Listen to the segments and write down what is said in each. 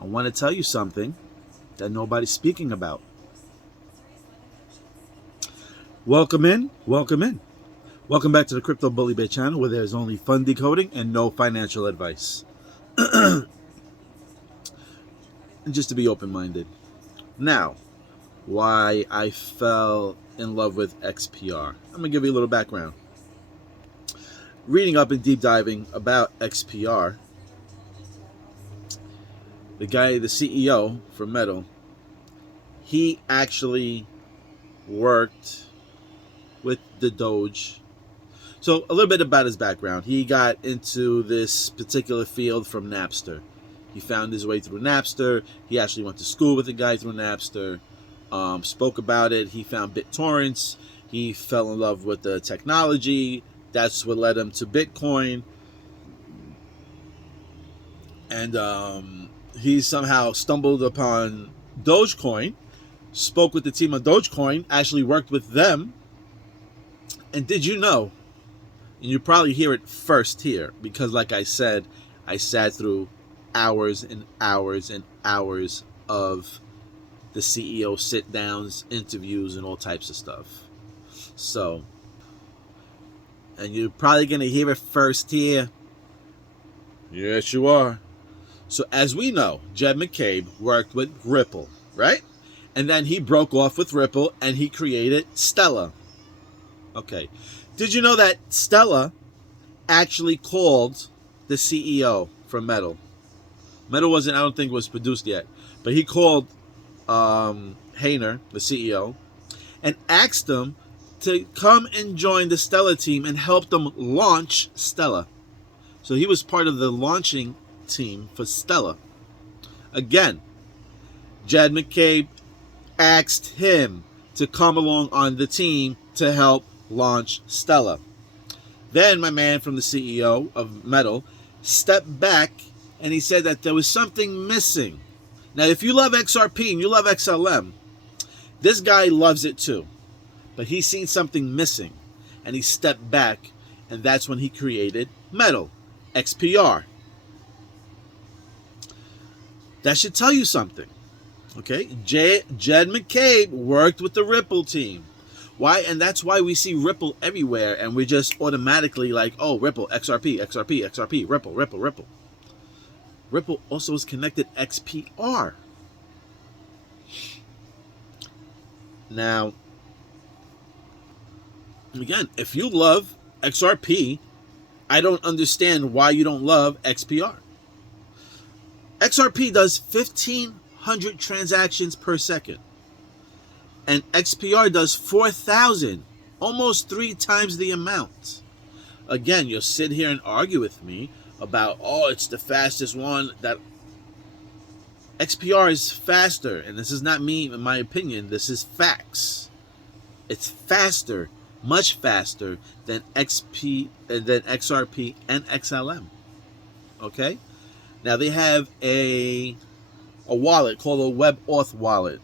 I want to tell you something that nobody's speaking about. Welcome in, welcome in. Welcome back to the Crypto Bully Bear channel, where there's only fun decoding and no financial advice. And just to be open-minded. Now, why I fell in love with XPR. I'm going to give you a little background. Reading up and deep diving about XPR, the guy, the CEO for Metal, he actually worked with the Doge. So a little bit about his background. He got into this particular field from Napster. He found his way through Napster. He actually went to school with a guy through Napster. Spoke about it. He found BitTorrents. He fell in love with the technology. That's what led him to Bitcoin. And he somehow stumbled upon Dogecoin, spoke with the team on Dogecoin, actually worked with them. And did you know, and you probably hear it first here, because like I said, I sat through hours and hours and hours of the CEO sit-downs, interviews, and all types of stuff. So, and you're probably going to hear it first here. Yes, you are. So as we know, Jed McCabe worked with Ripple, right? And then he broke off with Ripple and he created Stellar. Okay. Did you know that Stellar actually called the CEO from Metal? Metal wasn't, I don't think, was produced yet. But he called Hayner, the CEO, and asked him to come and join the Stellar team and help them launch Stellar. So he was part of the launching team for Stellar. Again, Jed McCabe asked him to come along on the team to help launch Stellar. Then my man from the CEO of Metal stepped back and he said that there was something missing. Now, if you love XRP and you love XLM, this guy loves it too. But he's seen something missing and he stepped back, and that's when he created Metal, XPR. That should tell you something. Okay? Jed McCabe worked with the Ripple team. Why? And that's why we see Ripple everywhere, and we just automatically like, oh, Ripple, XRP, XRP, XRP, Ripple, Ripple, Ripple. Ripple also is connected XPR. Now, again, if you love XRP, I don't understand why you don't love XPR. XRP does 1,500 transactions per second. And XPR does 4,000, almost 3 times the amount. Again, you'll sit here and argue with me about, oh, it's the fastest one. That XPR is faster, and this is not me, in my opinion. This is facts. It's faster, much faster than XRP and XLM. Okay? Now they have a wallet called a WebAuth wallet.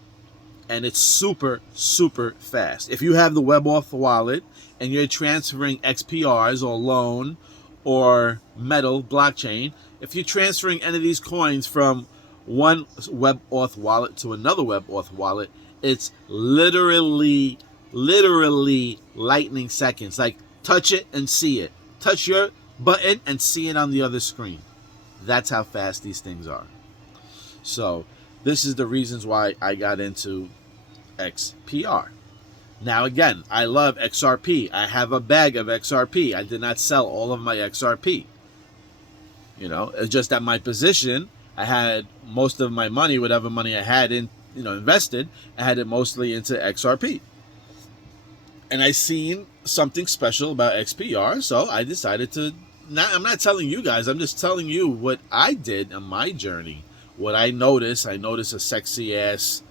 And it's super, super fast. If you have the WebAuth wallet and you're transferring XPRs or loan or Metal blockchain, if you're transferring any of these coins from one WebAuth wallet to another WebAuth wallet, it's literally lightning seconds. Like, touch it and see it. Touch your button and see it on the other screen. That's how fast these things are. So this is the reasons why I got into XPR. Now again, I love XRP. I have a bag of XRP. I did not sell all of my XRP. You know, it's just that my position, I had most of my money, whatever money I had in, invested, I had it mostly into XRP. And I seen something special about XPR, so I decided to, I'm not telling you guys, I'm just telling you what I did on my journey. What I noticed a sexy ass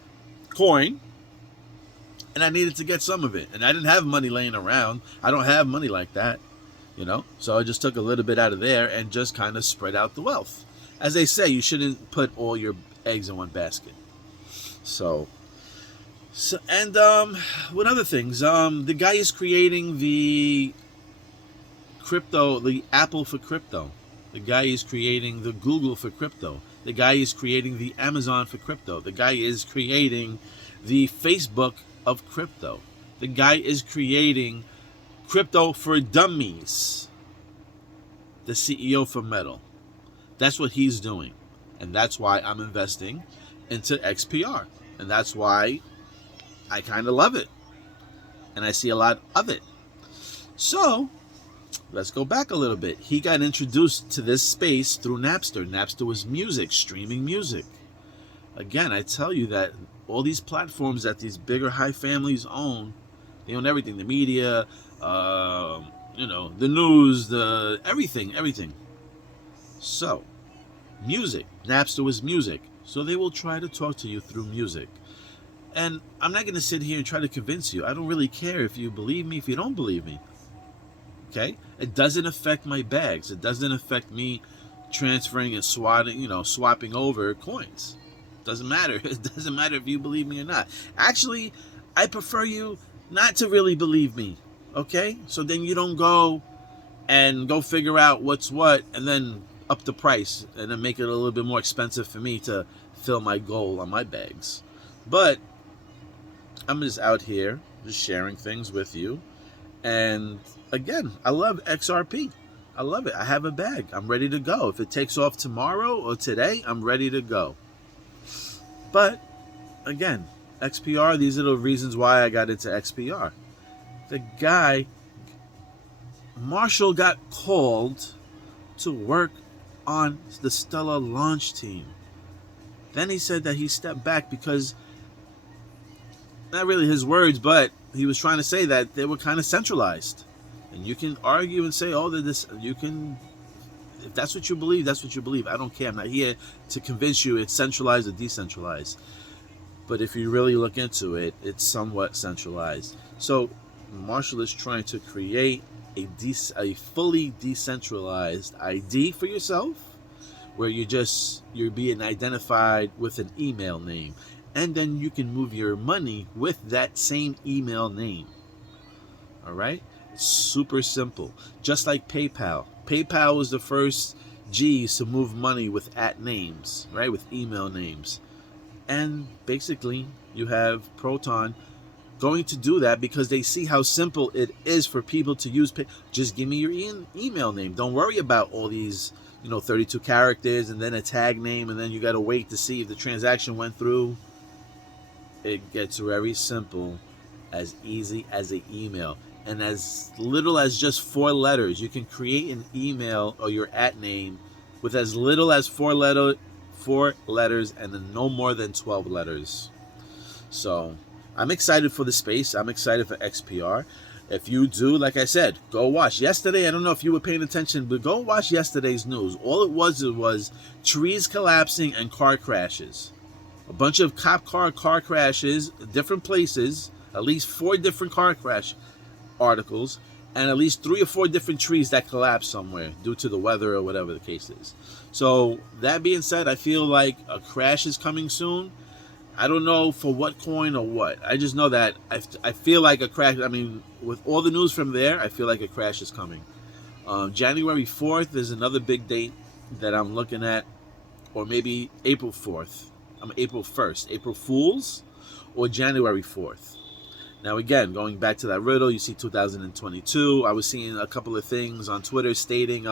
coin, and I needed to get some of it. And I didn't have money laying around. I don't have money like that, So I just took a little bit out of there and just kind of spread out the wealth. As they say, you shouldn't put all your eggs in one basket. So and what other things? The guy is creating the crypto, the Apple for crypto. The guy is creating the Google for crypto. The guy is creating the Amazon for crypto. The guy is creating the Facebook of crypto. The guy is creating crypto for dummies. The CEO for Metal. That's what he's doing. And that's why I'm investing into XPR. And that's why I kind of love it. And I see a lot of it. So, let's go back a little bit. He got introduced to this space through Napster. Napster was music, streaming music. Again, I tell you that all these platforms that these bigger high families own, they own everything. The media, the news, the everything. So, music. Napster was music. So they will try to talk to you through music. And I'm not going to sit here and try to convince you. I don't really care if you believe me, if you don't believe me. Okay? It doesn't affect my bags. It doesn't affect me transferring and swapping over coins. Doesn't matter. It doesn't matter if you believe me or not. Actually, I prefer you not to really believe me. Okay? So then you don't go figure out what's what and then up the price and then make it a little bit more expensive for me to fill my goal on my bags. But I'm just out here just sharing things with you. And again, I love XRP. I love it. I have a bag. I'm ready to go. If it takes off tomorrow or today, I'm ready to go. But again, XPR, these are the reasons why I got into XPR. The guy, Marshall, got called to work on the Stellar launch team. Then he said that he stepped back because, not really his words, but he was trying to say that they were kind of centralized. And you can argue and say, if that's what you believe, that's what you believe. I don't care. I'm not here to convince you it's centralized or decentralized. But if you really look into it, it's somewhat centralized. So Marshall is trying to create a fully decentralized ID for yourself, where you're being identified with an email name. And then you can move your money with that same email name. All right? It's super simple. Just like PayPal. PayPal was the first G's to move money with @names, right? With email names. And basically, you have Proton going to do that because they see how simple it is for people to use. Just give me your email name. Don't worry about all these, 32 characters and then a tag name, and then you got to wait to see if the transaction went through. It gets very simple, as easy as an email. And as little as just 4 letters, you can create an email or your @name with as little as 4 letters and then no more than 12 letters. So I'm excited for the space. I'm excited for XPR. If you do, like I said, go watch. Yesterday, I don't know if you were paying attention, but go watch yesterday's news. All it was trees collapsing and car crashes. A bunch of cop car crashes, different places, at least 4 different car crash articles, and at least 3 or 4 different trees that collapsed somewhere due to the weather or whatever the case is. So that being said, I feel like a crash is coming soon. I don't know for what coin or what. I just know that I feel like a crash. I mean, with all the news from there, I feel like a crash is coming. January 4th is another big date that I'm looking at, or maybe April 4th. April 1st. April Fools or January 4th. Now, again, going back to that riddle, you see 2022. I was seeing a couple of things on Twitter stating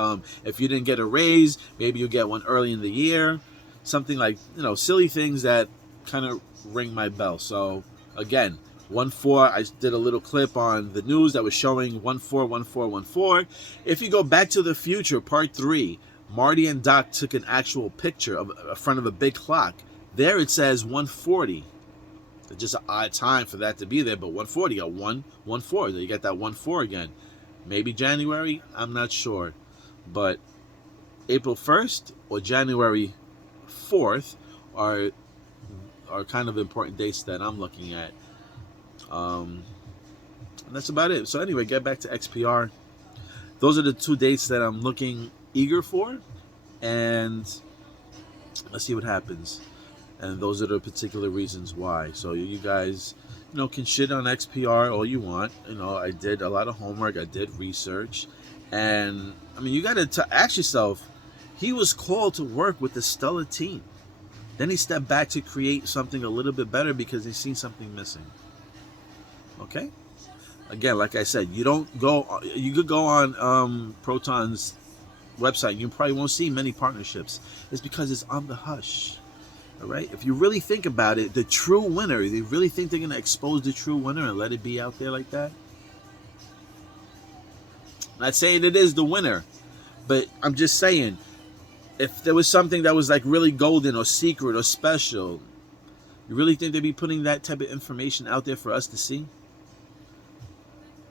if you didn't get a raise, maybe you'll get one early in the year. Something like, silly things that kind of ring my bell. So, again, 1-4, I did a little clip on the news that was showing 1-4-1-4-1-4. If you go Back to the Future, Part 3, Marty and Doc took an actual picture of in front of a big clock. There it says 140. It's just an odd time for that to be there, but 140, a 1-1-4. You get that 1-4 again. Maybe January, I'm not sure. But April 1st or January 4th are kind of important dates that I'm looking at. And that's about it. So anyway, get back to XPR. Those are the 2 dates that I'm looking eager for. And let's see what happens. And those are the particular reasons why. So you guys, can shit on XPR all you want. I did a lot of homework. I did research. And, you got to ask yourself, he was called to work with the Stellar team. Then he stepped back to create something a little bit better because he seen something missing. Okay? Again, like I said, you could go on Proton's website. You probably won't see many partnerships. It's because it's on the hush. All right? If you really think about it, the true winner, they really think they're going to expose the true winner and let it be out there like that? Not saying it is the winner, but I'm just saying, if there was something that was like really golden or secret or special, you really think they'd be putting that type of information out there for us to see?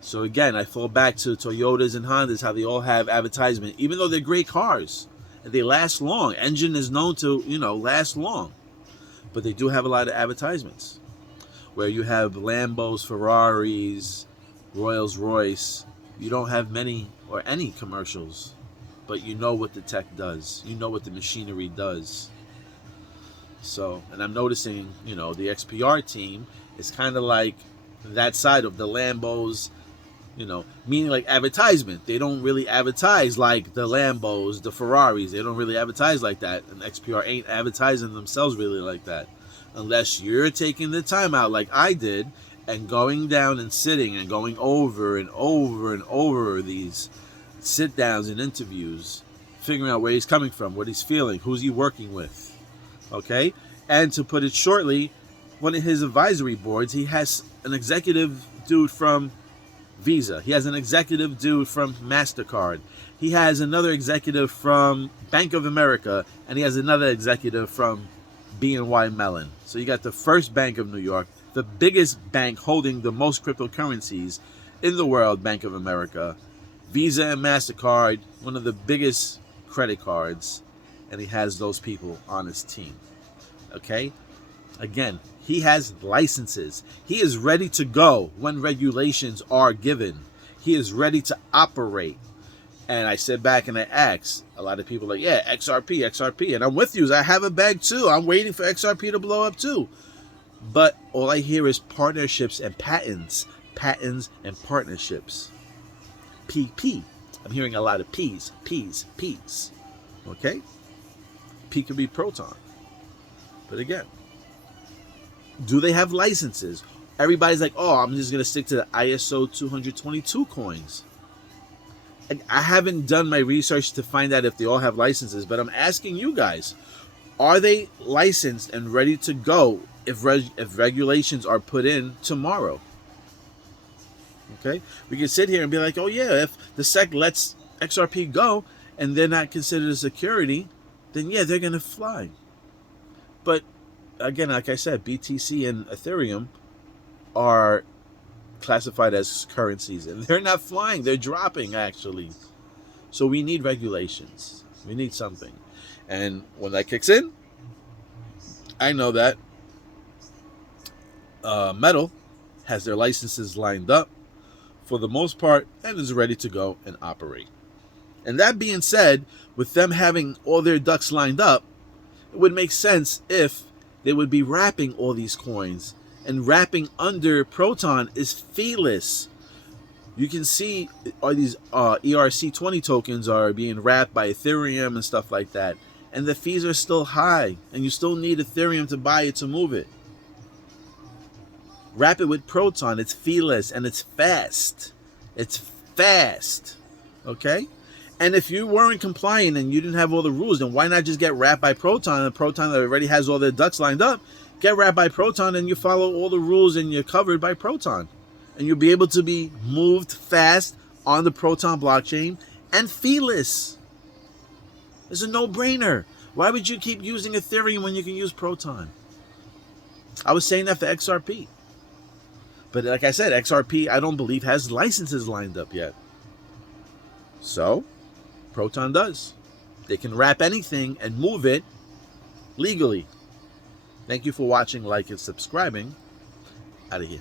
So again, I fall back to Toyotas and Hondas, how they all have advertisement, even though they're great cars and they last long. Engine is known to, last long. But they do have a lot of advertisements where you have Lambos, Ferraris, Rolls-Royce. You don't have many or any commercials, but you know what the tech does. You know what the machinery does. So, and I'm noticing, the XPR team is kind of like that side of the Lambos, meaning like advertisement. They don't really advertise like the Lambos, the Ferraris. They don't really advertise like that. And XPR ain't advertising themselves really like that. Unless you're taking the time out like I did and going down and sitting and going over and over and over these sit downs and interviews, figuring out where he's coming from, what he's feeling, who's he working with. Okay? And to put it shortly, one of his advisory boards, he has an executive dude from Visa. He has an executive dude from MasterCard. He has another executive from Bank of America, and he has another executive from BNY Mellon. So you got the first Bank of New York, the biggest bank holding the most cryptocurrencies in the world, Bank of America, Visa and MasterCard, one of the biggest credit cards, and he has those people on his team. Okay? Again, he has licenses. He is ready to go when regulations are given. He is ready to operate. And I sit back and I ask, a lot of people are like, yeah, XRP. And I'm with you. I have a bag too. I'm waiting for XRP to blow up too. But all I hear is partnerships and patents. Patents and partnerships. PP. I'm hearing a lot of P's. Okay? P could be Proton. But again, do they have licenses? Everybody's like, oh, I'm just going to stick to the ISO 222 coins. And I haven't done my research to find out if they all have licenses, but I'm asking you guys, are they licensed and ready to go if regulations are put in tomorrow? Okay? We can sit here and be like, oh yeah, if the SEC lets XRP go and they're not considered a security, then yeah, they're going to fly. But again, like I said, BTC and Ethereum are classified as currencies, and they're not flying. They're dropping, actually. So we need regulations. We need something. And when that kicks in, I know that Metal has their licenses lined up for the most part and is ready to go and operate. And that being said, with them having all their ducks lined up, it would make sense if they would be wrapping all these coins. And wrapping under Proton is feeless. You can see all these ERC20 tokens are being wrapped by Ethereum and stuff like that. And the fees are still high. And you still need Ethereum to buy it to move it. Wrap it with Proton. It's feeless and it's fast. It's fast. Okay? And if you weren't compliant and you didn't have all the rules, then why not just get wrapped by Proton? And Proton that already has all their ducks lined up, get wrapped by Proton and you follow all the rules and you're covered by Proton. And you'll be able to be moved fast on the Proton blockchain and feeless. It's a no-brainer. Why would you keep using Ethereum when you can use Proton? I was saying that for XRP. But like I said, XRP, I don't believe has licenses lined up yet. So, Proton does. They can wrap anything and move it legally. Thank you for watching, like, and subscribing. Out of here.